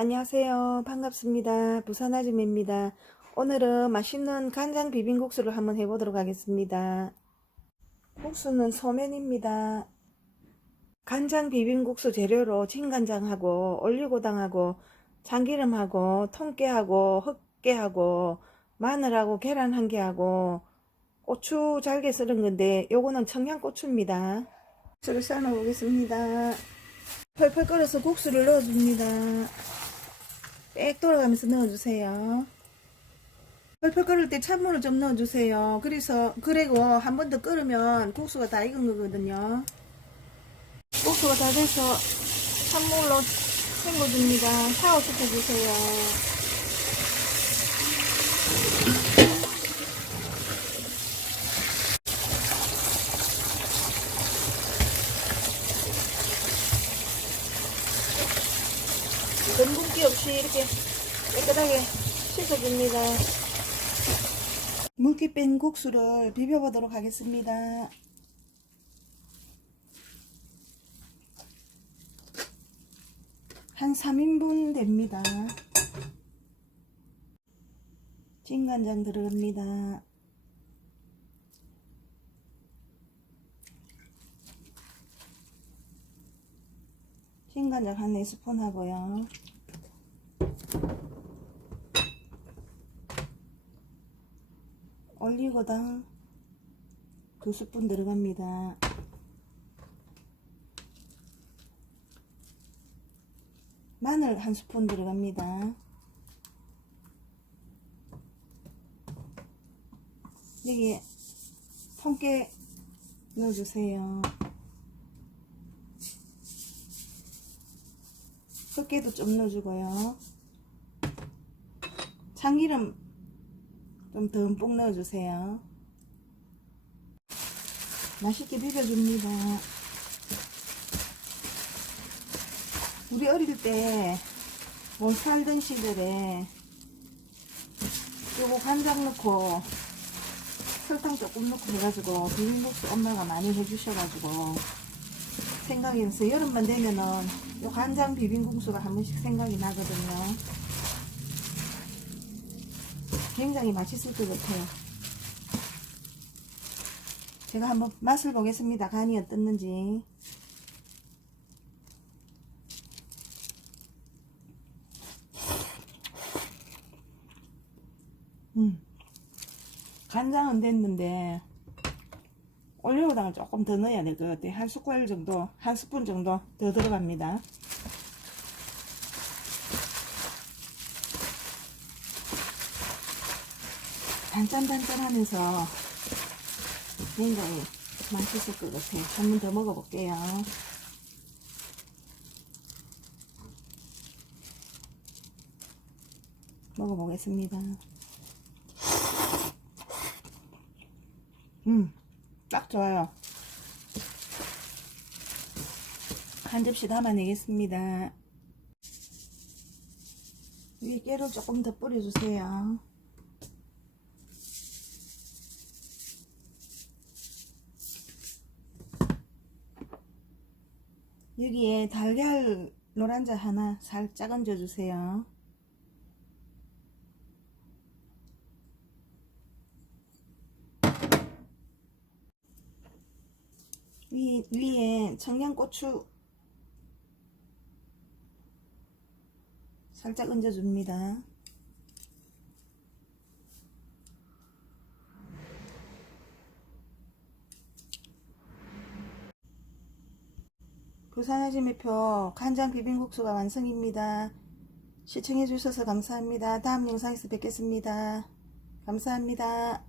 안녕하세요. 반갑습니다. 부산 아줌입니다. 오늘은 맛있는 간장 비빔국수를 한번 해보도록 하겠습니다. 국수는 소면입니다. 간장 비빔국수 재료로 진간장하고 올리고당하고 참기름하고 통깨하고 흑깨하고 마늘하고 계란 한 개하고 고추 잘게 썰은 건데 요거는 청양고추입니다. 국수를 삶아 보겠습니다. 펄펄 끓여서 국수를 넣어줍니다. 빽 돌아가면서 넣어주세요. 펄펄 끓을 때 찬물을 좀 넣어주세요. 그래서 그리고 한 번 더 끓으면 국수가 다 익은 거거든요. 국수가 다 돼서 찬물로 헹궈줍니다. 샤워 시켜주세요. 전분기 없이 이렇게 깨끗하게 씻어줍니다. 물기 뺀 국수를 비벼보도록 하겠습니다. 한 3인분 됩니다. 진간장 들어갑니다. 진간장 한 4스푼 하고요. 올리고당 2스푼 들어갑니다. 마늘 한 스푼 들어갑니다. 여기에 통깨 넣어주세요. 흑깨도 좀 넣어주고요. 참기름 좀 듬뿍 넣어주세요. 맛있게 비벼줍니다. 우리 어릴 때 못 살던 시절에 요거 간장 넣고 설탕 조금 넣고 해가지고 비빔국수 엄마가 많이 해주셔가지고 생각이 나서 여름만 되면은 요 간장 비빔국수가 한 번씩 생각이 나거든요. 굉장히 맛있을 것 같아요. 제가 한번 맛을 보겠습니다. 간이 어떻는지. 음. 간장은 됐는데 올리고당을 조금 더 넣어야 될 것 같아요. 한 숟갈 정도, 한 스푼 정도 더 들어갑니다. 단짠단짠하면서 굉장히 맛있을 것 같아요. 한 번 더 먹어볼게요. 먹어보겠습니다. 음, 딱 좋아요. 한 접시 담아내겠습니다. 위에 깨를 조금 더 뿌려주세요. 여기에 달걀 노란자 하나 살짝 얹어주세요. 위, 위에 청양고추 살짝 얹어줍니다. 부산 아지매표 간장 비빔국수가 완성입니다. 시청해주셔서 감사합니다. 다음 영상에서 뵙겠습니다. 감사합니다.